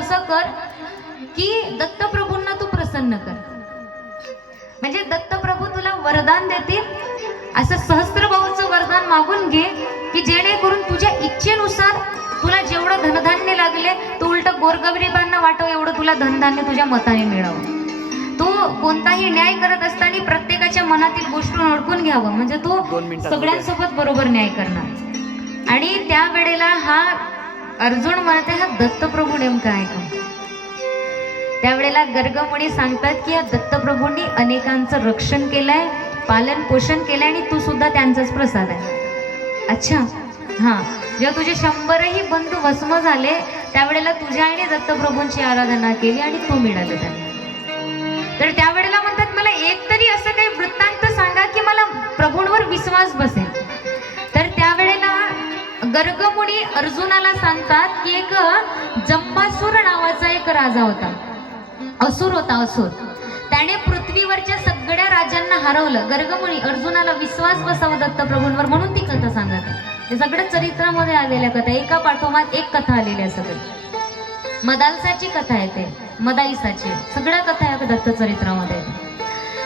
तसं कर की दत्तप्रभूंना तू प्रसन्न कर. म्हणजे दत्तप्रभू तुला वरदान देतील असं सहस्त्रभाऊचं वरदान मागून घे की जेणेकरून तुझ्या इच्छेनुसार तुला जेवढं धनधान्य लागले तू उलट गोरगरिबांना वाटव एवढं तुला धनधान्य तुझ्या मताने मिळावं. तू कोणताही न्याय करत असताना प्रत्येकाच्या मनातील गोष्ट ओळखून घ्यावं म्हणजे तू सगळ्यांसोबत बरोबर न्याय करणार. आणि त्या वेळेला हा अर्जुन म्हणते हा दत्तप्रभू नेमका आहे का. त्यावेळेला गर्गमुनी सांगतात की या दत्तप्रभूंनी अनेकांचं रक्षण केलंय, पालन पोषण केलंय आणि तू सुद्धा त्यांचाच प्रसाद आहे. अच्छा हां, जेव्हा तुझे 100ही बंधू भस्म झाले त्यावेळेला तुझ्या आईने दत्तप्रभूंची आराधना केली आणि तू मिळाले त्यांना. तर त्यावेळेला म्हणतात मला एक तरी असं काही वृत्तांत सांगा की मला प्रभूंवर विश्वास बसेल. तर त्यावेळेला गर्गमुनी अर्जुनाला सांगतात की एक जंबासूर नावाचा एक राजा होता, असुर होता असुर. त्याने पृथ्वीवरच्या सगळ्या राजांना हरवलं. गर्गमुनी अर्जुनाला विश्वास बसावा दत्तप्रभूंवर म्हणून ती कथा सांगत आहे. हे सगळं चरित्रामध्ये आलेल्या कथा, एका पाठोपाठ एक कथा आलेली आहे. सगळी मदालसाची कथा आहे, ते मदाईसाची सगळ्या कथा आहे दत्त चरित्रामध्ये.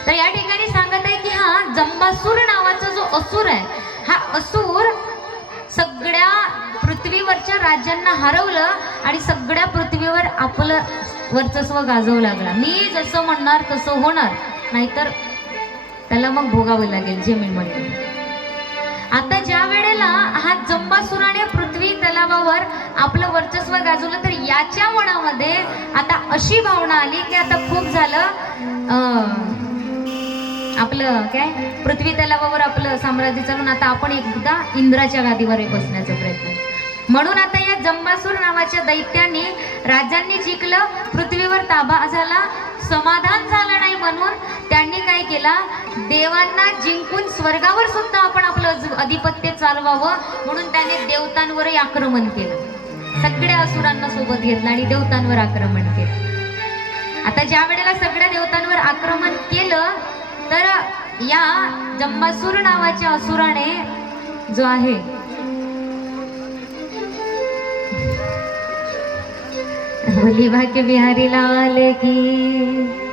तर या ठिकाणी सांगत आहे की हा जंबासूर नावाचा जो असुर आहे, हा असुर सगळ्या पृथ्वीवरच्या राज्यांना हरवलं आणि सगळ्या पृथ्वीवर आपलं वर्चस्व गाजवू लागला. मी जसं म्हणणार तसं होणार, नाहीतर त्याला मग भोगावं लागेल जमीनमध्ये. आता ज्या वेळेला हा जंबासुराने पृथ्वी तलावावर आपलं वर्चस्व गाजवलं तर याच्या मनामध्ये आता अशी भावना आली की आता खूप झालं, आपलं काय पृथ्वी तलावावर आपलं साम्राज्य चालून आता आपण एकदा इंद्राच्या गादीवर बसण्याचा प्रयत्न. म्हणून आता या जंबासूर नावाच्या दैत्याने राज्यांनी जिंकलं, पृथ्वीवर ताबा झाला, समाधान झालं नाही म्हणून त्यांनी काय केला, देवांना जिंकून स्वर्गावर सुद्धा आपण आपलं अधिपत्य चालवावं म्हणून त्याने देवतांवरही आक्रमण केलं. सगळ्या असुरांना सोबत घेतलं आणि देवतांवर आक्रमण केलं. आता ज्या वेळेला सगळ्या देवतांवर आक्रमण केलं तर या जंबासूर नावाच्या असुराने जो आहे बोली भाग्य बिहारी लाल की